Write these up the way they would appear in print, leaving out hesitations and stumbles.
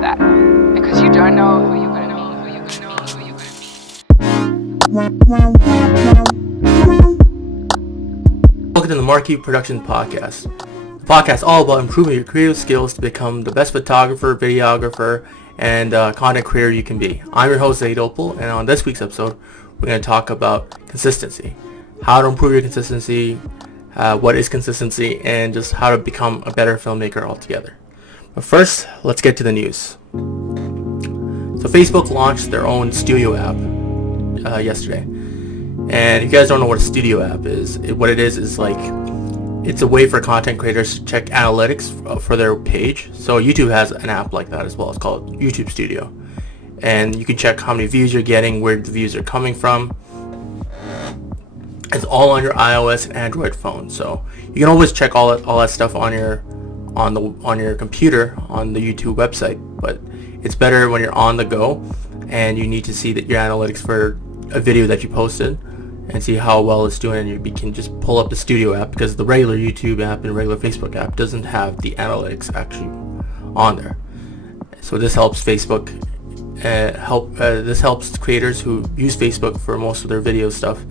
for that, because you don't know who you're going to meet, who you're going to meet, who you're going to meet. Welcome to the Marquee-Production Podcast. The podcast is all about improving your creative skills to become the best photographer, videographer, and content creator you can be. I'm your host, Zaidopal, and on this week's episode, we're going to talk about consistency. How to improve your consistency, what is consistency, and just how to become a better filmmaker altogether. But first, let's get to the news. So Facebook launched their own studio app yesterday. And if you guys don't know what a studio app is, what it is like, it's a way for content creators to check analytics for their page. So YouTube has an app like that as well. It's called YouTube Studio. And you can check how many views you're getting, where the views are coming from. It's all on your iOS and Android phone. So you can always check all that stuff on your computer on the YouTube website. But it's better when you're on the go and you need to see that your analytics for a video that you posted and see how well it's doing, and you can just pull up the Studio app, because the regular YouTube app and regular Facebook app doesn't have the analytics actually on there. So this helps Facebook this helps creators who use Facebook for most of their video stuff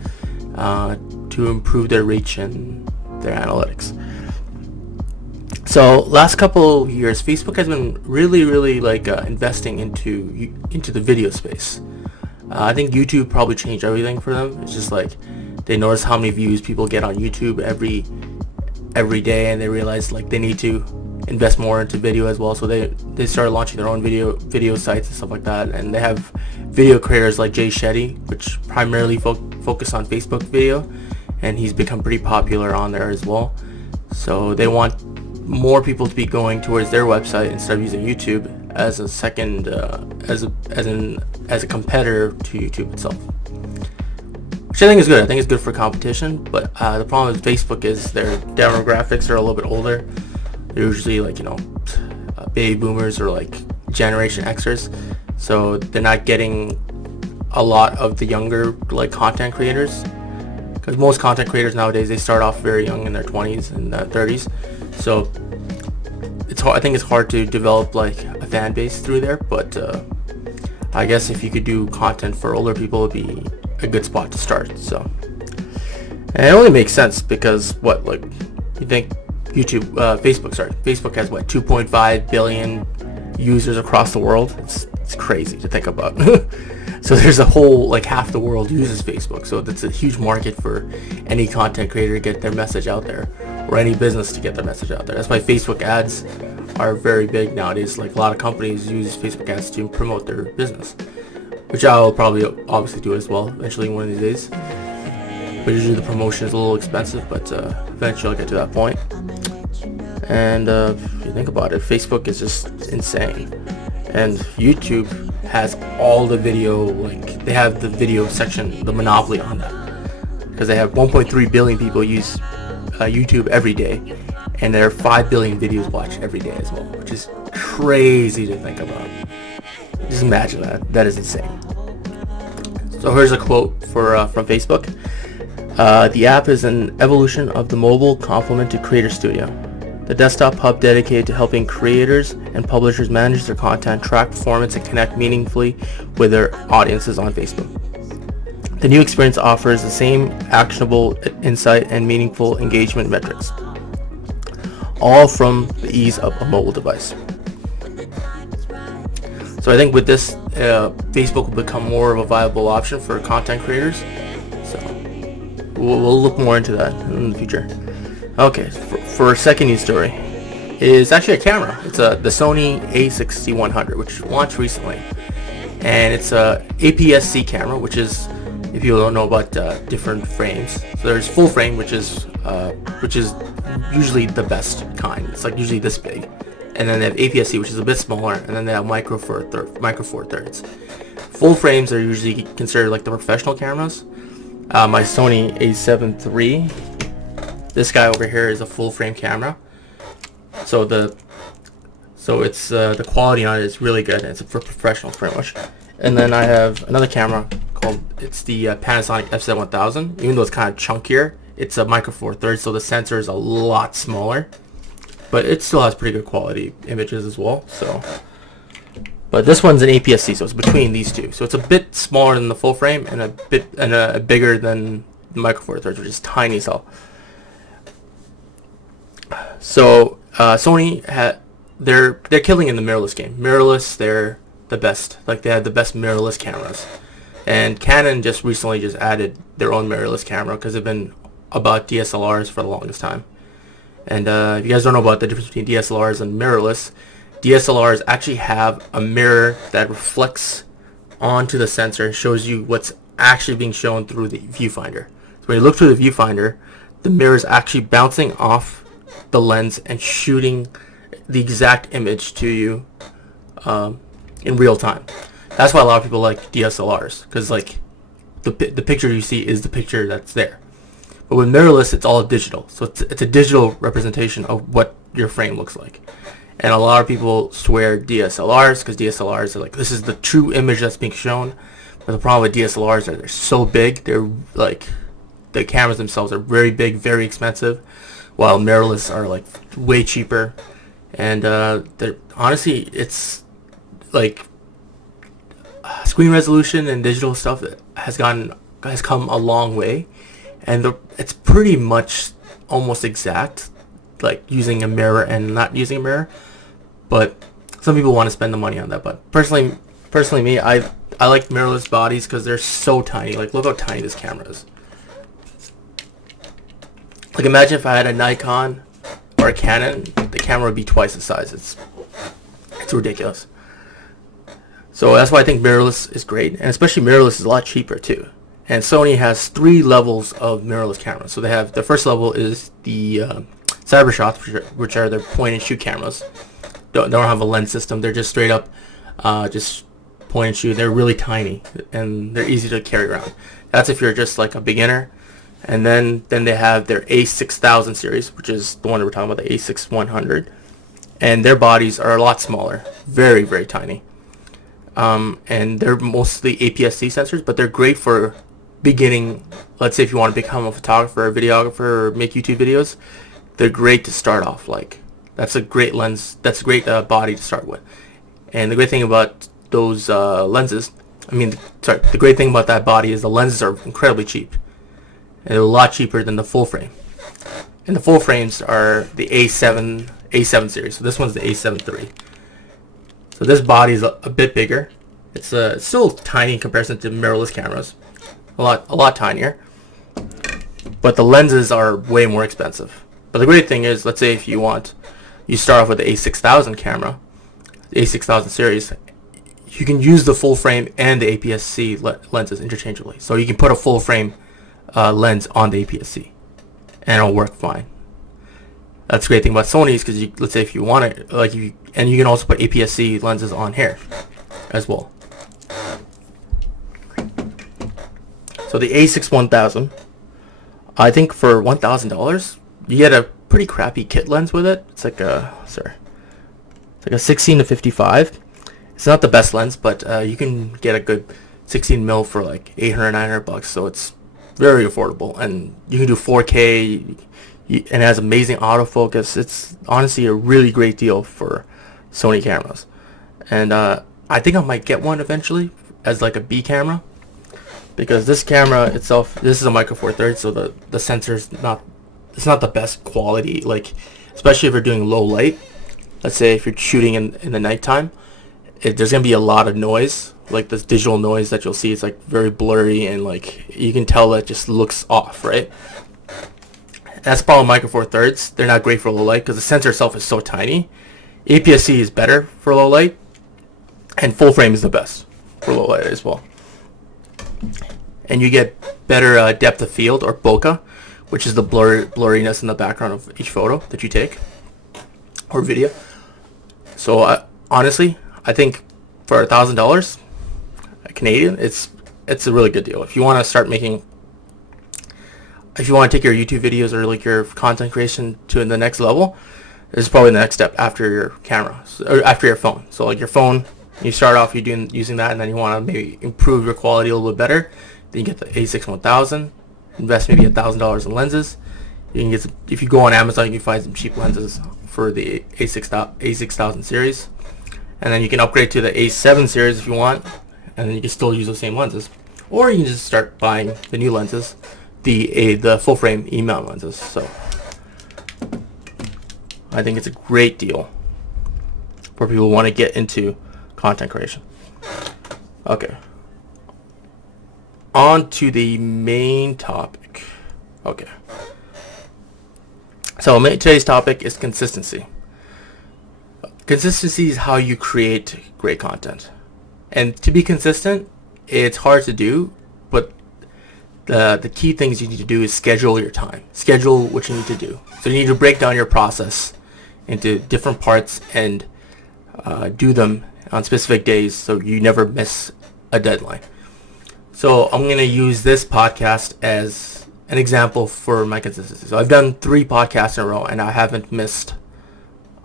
to improve their reach and their analytics. So last couple of years, Facebook has been really investing into the video space. I think YouTube probably changed everything for them. It's just like they notice how many views people get on YouTube every day, and they realize like they need to invest more into video as well. So they started launching their own video sites and stuff like that. And they have video creators like Jay Shetty, which primarily focus on Facebook video, and he's become pretty popular on there as well. So they want more people to be going towards their website instead of using YouTube as a second as a competitor to YouTube itself, which I think is good. I think it's good for competition, but the problem with Facebook is their demographics are a little bit older. They're usually like, baby boomers or like Generation Xers, so they're not getting a lot of the younger like content creators, because most content creators nowadays, they start off very young in their 20s and 30s. So it's hard, I think it's hard to develop like a fan base through there, but I guess if you could do content for older people, it'd be a good spot to start. So, and it only makes sense because you think Facebook has 2.5 billion users across the world. It's crazy to think about. So there's a whole, like, half the world uses Facebook. So that's a huge market for any content creator to get their message out there, or any business to get their message out there. That's why Facebook ads are very big nowadays. Like, a lot of companies use Facebook ads to promote their business, which I'll probably obviously do as well eventually one of these days. But usually the promotion is a little expensive, but eventually I'll get to that point. And if you think about it, Facebook is just insane. And YouTube has all the video, like, they have the video section, the monopoly on that, because they have 1.3 billion people use YouTube every day, and there are 5 billion videos watched every day as well, which is crazy to think about. Just imagine that. That is insane. So here's a quote from Facebook. The app is an evolution of the mobile complement to Creator Studio, the desktop hub dedicated to helping creators and publishers manage their content, track performance, and connect meaningfully with their audiences on Facebook. The new experience offers the same actionable insight and meaningful engagement metrics, all from the ease of a mobile device. So I think with this, Facebook will become more of a viable option for content creators. So we'll look more into that in the future. Okay, for our second news story is actually a camera. It's the Sony A61000, which launched recently, and it's a APS-C camera, which is, if you don't know about different frames, so there's full frame, which is usually the best kind. It's like usually this big, and then they have APS-C, which is a bit smaller, and then they have micro four thirds. Full frames are usually considered like the professional cameras. My Sony A7 III. This guy over here is a full frame camera. So it's the quality on it is really good. It's for professionals pretty much. And then I have another camera it's the Panasonic F7000. Even though it's kind of chunkier, it's a micro four thirds, so the sensor is a lot smaller, but it still has pretty good quality images as well. So But this one's an APS-C, so it's between these two. So it's a bit smaller than the full frame and a bigger than the Micro Four Thirds, which is tiny as hell. So Sony they're killing in the mirrorless game. Mirrorless, they're the best. Like, they had the best mirrorless cameras. And Canon just recently added their own mirrorless camera because they've been about DSLRs for the longest time. And if you guys don't know about the difference between DSLRs and mirrorless, DSLRs actually have a mirror that reflects onto the sensor and shows you what's actually being shown through the viewfinder. So when you look through the viewfinder, the mirror is actually bouncing off the lens and shooting the exact image to you in real time. That's why a lot of people like DSLRs, because like the picture you see is the picture that's there. But with mirrorless, it's all digital, so it's a digital representation of what your frame looks like. And a lot of people swear DSLRs because DSLRs are like, this is the true image that's being shown. But the problem with DSLRs is that they're so big. They're like, the cameras themselves are very big, very expensive, while mirrorless are like way cheaper. And honestly, it's like screen resolution and digital stuff has come a long way, and it's pretty much almost exact, like using a mirror and not using a mirror. But some people want to spend the money on that. But personally me, I like mirrorless bodies because they're so tiny. Like, look how tiny this camera is. Like, imagine if I had a Nikon or a Canon, the camera would be twice the size. It's ridiculous. So that's why I think mirrorless is great, and especially mirrorless is a lot cheaper too. And Sony has 3 levels of mirrorless cameras. So they have, the first level is the cyber shots, which are their point and shoot cameras. Don't have a lens system. They're just straight up just point and shoot. They're really tiny and they're easy to carry around. That's if you're just like a beginner. And then they have their A6000 series, which is the one that we're talking about, the A61000. And their bodies are a lot smaller, very, very tiny. And they're mostly APS-C sensors, but they're great for beginning. Let's say if you want to become a photographer or videographer or make YouTube videos, they're great to start off. Like, that's a great lens. That's a great body to start with. And the great thing about those lenses, the great thing about that body is the lenses are incredibly cheap. And they're a lot cheaper than the full frame. And the full frames are the A7 series. So this one's the A7 III. So this body is a bit bigger. It's still tiny in comparison to mirrorless cameras. A lot tinier. But the lenses are way more expensive. But the great thing is, let's say if you start off with the A6000 camera, the A6000 series, you can use the full frame and the APS-C lenses interchangeably. So you can put a full frame lens on the APS-C and it'll work fine. That's the great thing about Sony's, because let's say if you want it, and you can also put APS-C lenses on here as well. So the A61000, I think for $1,000 you get a pretty crappy kit lens with it. It's like a 16 to 55. It's not the best lens, but you can get a good 16 mil for like $800-900. So it's very affordable, and you can do 4K. And it has amazing autofocus. It's honestly a really great deal for Sony cameras. And I think I might get one eventually as like a B camera, because this camera itself, this is a Micro Four Thirds, so the sensor's not the best quality. Like, especially if you're doing low light. Let's say if you're shooting in the nighttime, there's gonna be a lot of noise, like this digital noise that you'll see. It's like very blurry, and like you can tell that just looks off, right? That's the problem with Micro Four Thirds. They're not great for low light because the sensor itself is so tiny. APS-C is better for low light, and full frame is the best for low light as well. And you get better depth of field, or bokeh, which is the blurriness in the background of each photo that you take or video. So honestly, I think for $1,000 Canadian, it's a really good deal. If you want to start making, if you want to take your YouTube videos or like your content creation to the next level, this is probably the next step after your camera, or after your phone. So like your phone, you start off using that, and then you want to maybe improve your quality a little bit better. Then you get the A61000, invest maybe $1,000 in lenses. You can get some, if you go on Amazon, you can find some cheap lenses for the A6000 series. And then you can upgrade to the A7 series if you want, and then you can still use those same lenses. Or you can just start buying the new lenses, the full frame E-mount lenses. So I think it's a great deal for people who want to get into content creation. Okay. On to the main topic. Okay. So today's topic is consistency. Consistency is how you create great content. And to be consistent, it's hard to do, but the key things you need to do is schedule your time. Schedule what you need to do. So you need to break down your process into different parts and do them on specific days so you never miss a deadline. So I'm going to use this podcast as an example for my consistency. So I've done 3 podcasts in a row, and I haven't missed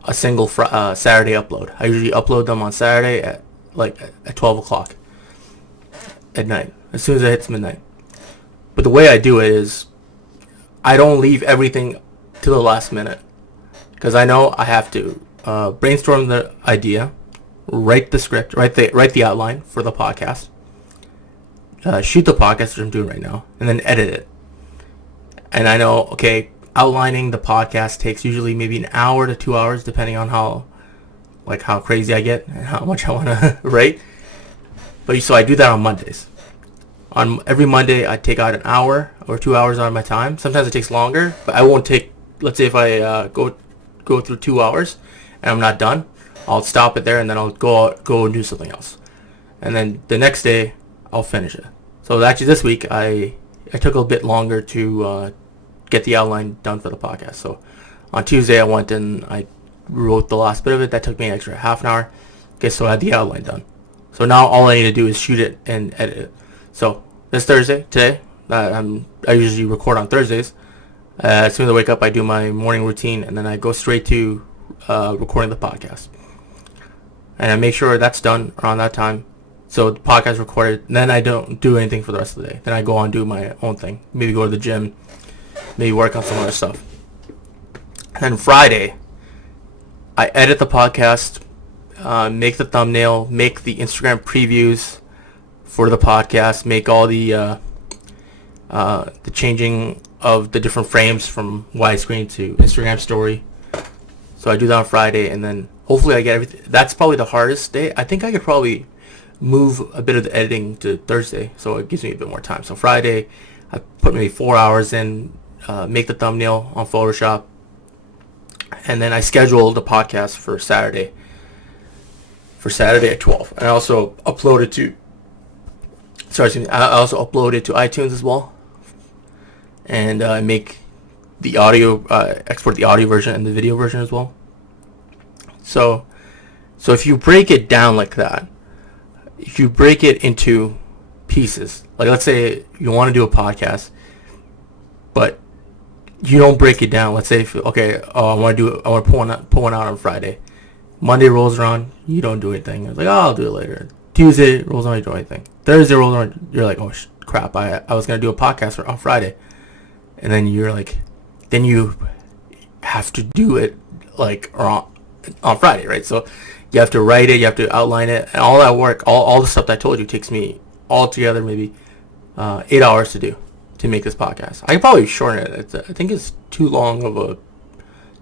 a single Saturday upload. I usually upload them on Saturday at 12 o'clock at night, as soon as it hits midnight. But the way I do it is I don't leave everything to the last minute, because I know I have to brainstorm the idea, write the script, write the outline for the podcast, shoot the podcast, which I'm doing right now, and then edit it. And I know, okay, outlining the podcast takes usually maybe an hour to 2 hours, depending on how crazy I get and how much I want to write. But so I do that on Mondays. On every Monday, I take out an hour or 2 hours out of my time. Sometimes it takes longer, but I won't take. Let's say if I go through 2 hours and I'm not done, I'll stop it there and then I'll go and do something else. And then the next day, I'll finish it. So actually, this week I took a bit longer to get the outline done for the podcast. So on Tuesday, I went and I wrote the last bit of it. That took me an extra half an hour. Okay, so I had the outline done. So now all I need to do is shoot it and edit it. So this Thursday, today, I usually record on Thursdays. As soon as I wake up, I do my morning routine, and then I go straight to recording the podcast. And I make sure that's done around that time. So the podcast recorded, and then I don't do anything for the rest of the day. Then I go on and do my own thing. Maybe go to the gym, maybe work on some other stuff. And then Friday, I edit the podcast, make the thumbnail, make the Instagram previews for the podcast, make all the changing of the different frames from widescreen to Instagram story. So I do that on Friday, and then hopefully I get everything. That's probably the hardest day. I think I could probably move a bit of the editing to Thursday, so it gives me a bit more time. So Friday, I put maybe 4 hours in, make the thumbnail on Photoshop, and then I schedule the podcast for Saturday at 12. And I also upload it to iTunes as well, and I make the audio, export the audio version and the video version as well. So if you break it down like that, if you break it into pieces, like let's say you want to do a podcast, but you don't break it down. Let's say, I want to pull one out on Friday. Monday rolls around, you don't do anything. It's like, I'll do it later. Tuesday rolls around, you don't do anything. Thursday rolls around, you're like, crap, I was going to do a podcast on Friday. And then you're like, then you have to do it on Friday, right? So you have to write it, you have to outline it, and all that work, all the stuff that I told you takes me altogether maybe 8 hours to do, to make this podcast. I could probably shorten it. I think it's too long of a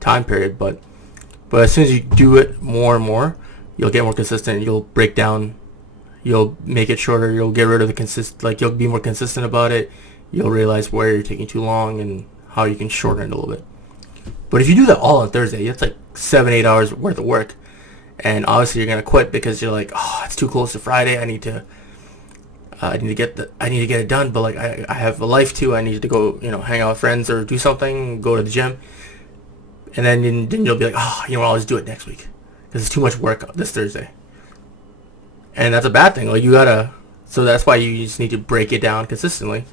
time period, but as soon as you do it more and more, you'll get more consistent. You'll break down, you'll make it shorter, you'll get rid of the you'll be more consistent about it. You'll realize where you're taking too long and how you can shorten it a little bit. But if you do that all on Thursday, it's like 7-8 hours worth of work. And obviously you're gonna quit because you're like, it's too close to Friday. I need to get it done. But like I have a life too. I need to go, hang out with friends or do something, go to the gym. And then you'll be like, I'll just do it next week because it's too much work this Thursday. And that's a bad thing. So that's why you just need to break it down consistently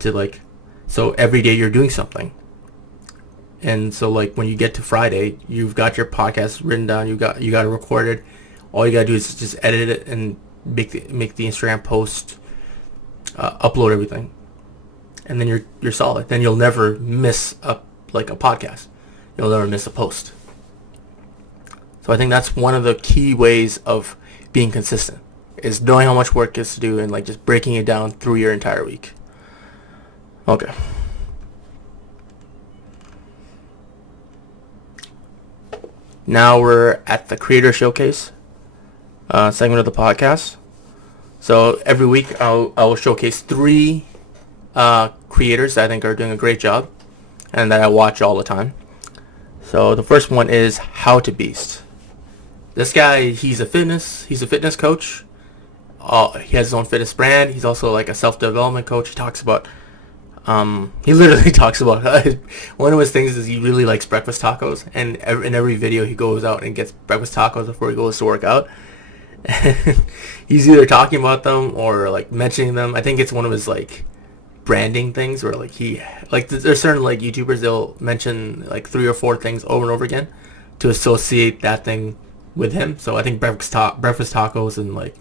to so every day you're doing something. And so when you get to Friday, you've got your podcast written down, you got it recorded. All you gotta do is just edit it and make the Instagram post, upload everything, and then you're solid. Then you'll never miss a podcast. You'll never miss a post. So I think that's one of the key ways of being consistent, is knowing how much work is to do and like just breaking it down through your entire week. Okay. Now we're at the Creator Showcase segment of the podcast. So every week I will showcase 3 creators that I think are doing a great job and that I watch all the time. So the first one is How to Beast. This guy, he's a fitness coach. He has his own fitness brand. He's also like a self-development coach. He talks about he literally talks about one of his things is he really likes breakfast tacos, and in every video he goes out and gets breakfast tacos before he goes to work out. He's either talking about them or like mentioning them. I think it's one of his like branding things where like there's certain like YouTubers, they'll mention like 3 or 4 things over and over again to associate that thing with him. So I think breakfast tacos and like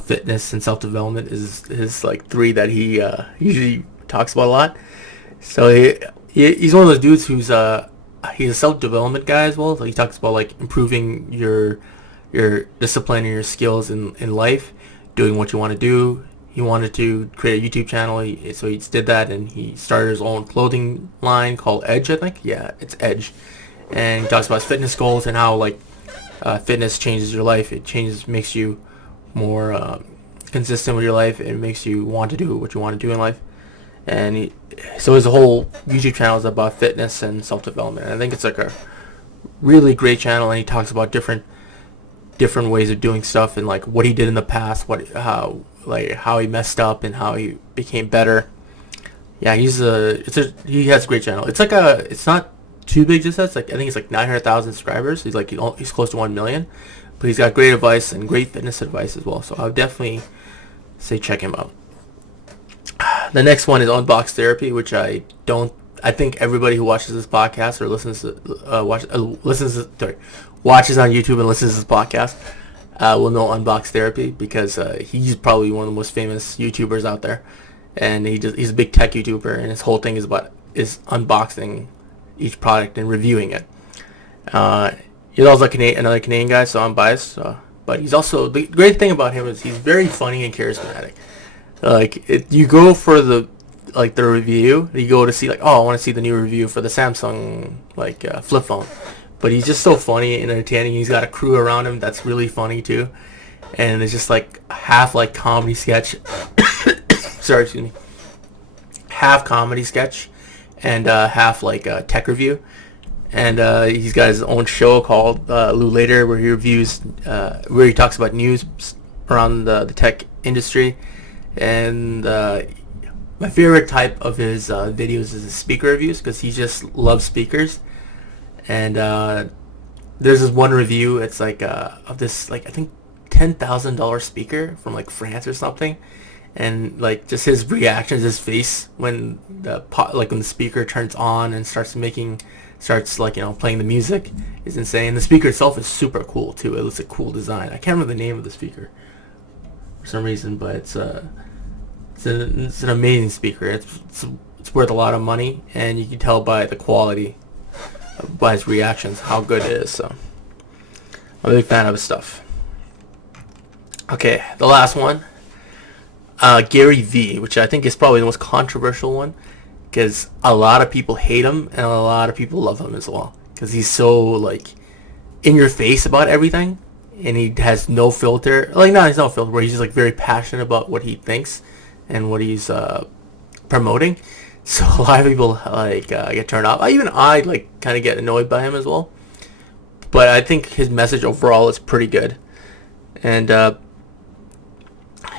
fitness and self-development is his like 3 that he usually talks about a lot. So he's one of those dudes who's he's a self-development guy as well. So he talks about like improving your discipline and your skills in life, doing what you want to do. He wanted to create a YouTube channel, so he did that, and he started his own clothing line called Edge, I think. Yeah, it's Edge. And he talks about his fitness goals and how like fitness changes your life. It makes you more consistent with your life. It makes you want to do what you want to do in life. And so his whole YouTube channel is about fitness and self-development. And I think it's like a really great channel, and he talks about different ways of doing stuff and like what he did in the past, how he messed up and how he became better. Yeah, he has a great channel. It's not too big just it's like I think it's like 900,000 subscribers. He's close to 1 million, but he's got great advice and great fitness advice as well. So I would definitely say check him out. The next one is Unbox Therapy, which I think everybody who watches this podcast or watches on YouTube and listens to this podcast will know Unbox Therapy, because he's probably one of the most famous YouTubers out there, and he's a big tech YouTuber, and his whole thing is unboxing each product and reviewing it. He's also another Canadian guy, so I'm biased. But he's also, the great thing about him is he's very funny and charismatic. You go for the review, you go to see I want to see the new review for the Samsung flip phone, but he's just so funny and entertaining. He's got a crew around him that's really funny too, and it's just like half like comedy sketch. Sorry, excuse me. Half comedy sketch, and half like a tech review. And he's got his own show called Lou Later, where he talks about news around the tech industry. And my favorite type of his videos is his speaker reviews, because he just loves speakers. And there's this one review, it's of this I think $10,000 speaker from France or something, and just his reactions, his face when when the speaker turns on and starts playing the music is insane. The speaker itself is super cool too. It looks a cool design. I can't remember the name of the speaker for some reason, but it's an amazing speaker. It's worth a lot of money, and you can tell by the quality, by his reactions, how good it is. So I'm a big fan of his stuff. Okay, the last one, Gary V, which I think is probably the most controversial one, because a lot of people hate him and a lot of people love him as well, because he's so in your face about everything, and he has no filter. He's no filter, where he's just very passionate about what he thinks and what he's promoting. So a lot of people get turned off. I kind of get annoyed by him as well. But I think his message overall is pretty good. And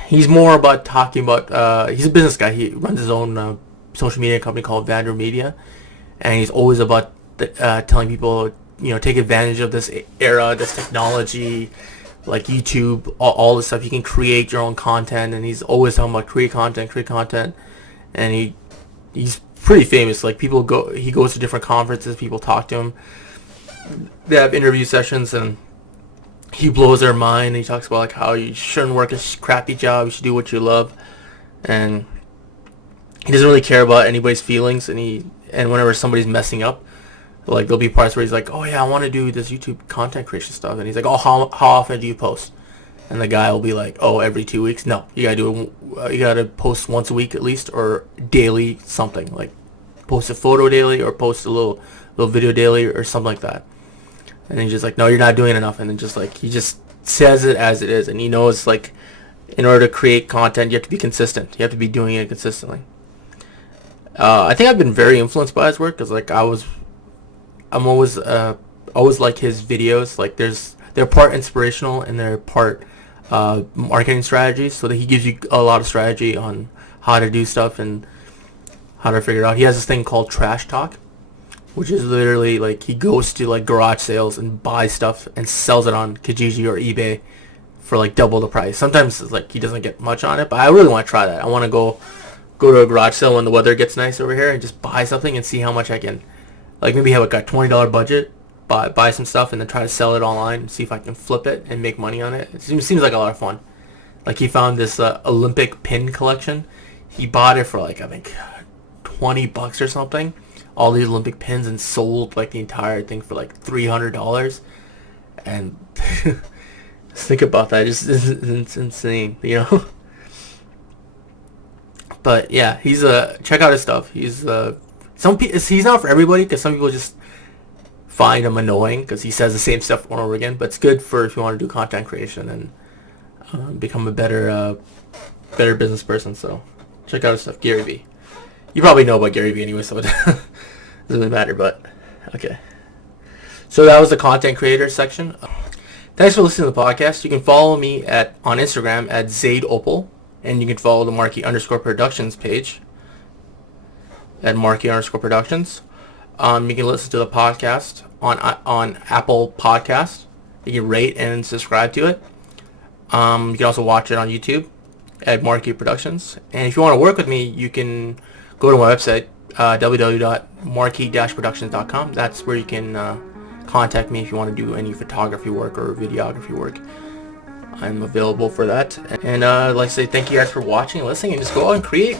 he's more about talking about, he's a business guy. He runs his own social media company called Vander Media. And he's always about telling people, take advantage of this era, this technology, like YouTube, all this stuff. You can create your own content. And he's always talking about create content. And he's pretty famous. He goes to different conferences, people talk to him. They have interview sessions, and he blows their mind. He talks about how you shouldn't work a crappy job, you should do what you love. And he doesn't really care about anybody's feelings, and whenever somebody's messing up, Like there'll be parts where he's like, oh yeah, I want to do this YouTube content creation stuff, and he's like, oh, how often do you post? And the guy will be like, oh, every 2 weeks. No, you gotta do it. You gotta post once a week at least, or daily something. Like post a photo daily, or post a little video daily, or something like that. And he's just like, no, you're not doing enough. And then just like he just says it as it is, and he knows like in order to create content, you have to be consistent. You have to be doing it consistently. I think I've been very influenced by his work because like I'm always like his videos. Like they're part inspirational and they're part marketing strategies, so that he gives you a lot of strategy on how to do stuff and how to figure it out. He has this thing called Trash Talk, which is literally like he goes to like garage sales and buys stuff and sells it on Kijiji or eBay for like double the price. Sometimes it's like he doesn't get much on it, but I really want to try that. I want to go to a garage sale when the weather gets nice over here and just buy something and see how much I can, like maybe have like a $20 budget, buy some stuff and then try to sell it online and see if I can flip it and make money on it. It seems like a lot of fun. Like he found this Olympic pin collection. He bought it for like I think $20 or something. All these Olympic pins, and sold like the entire thing for like $300. And just think about that. It's insane, you know. But yeah, he's check out his stuff. He's he's not for everybody, because some people just find him annoying because he says the same stuff over and over again. But it's good for if you want to do content creation and become a better business person. So check out his stuff, Gary Vee. You probably know about Gary Vee anyway, so it doesn't really matter. But okay, so that was the content creator section. Thanks for listening to the podcast. You can follow me on Instagram at Zaidopal, and you can follow the Marquee_Productions page at Marquee_Productions. You can listen to the podcast on Apple Podcast. You can rate and subscribe to it. You can also watch it on YouTube at Marquee Productions. And if you want to work with me, you can go to my website, www.marquee-productions.com. That's where you can contact me if you want to do any photography work or videography work. I'm available for that. And I'd like to say thank you guys for watching and listening, and just go out and create.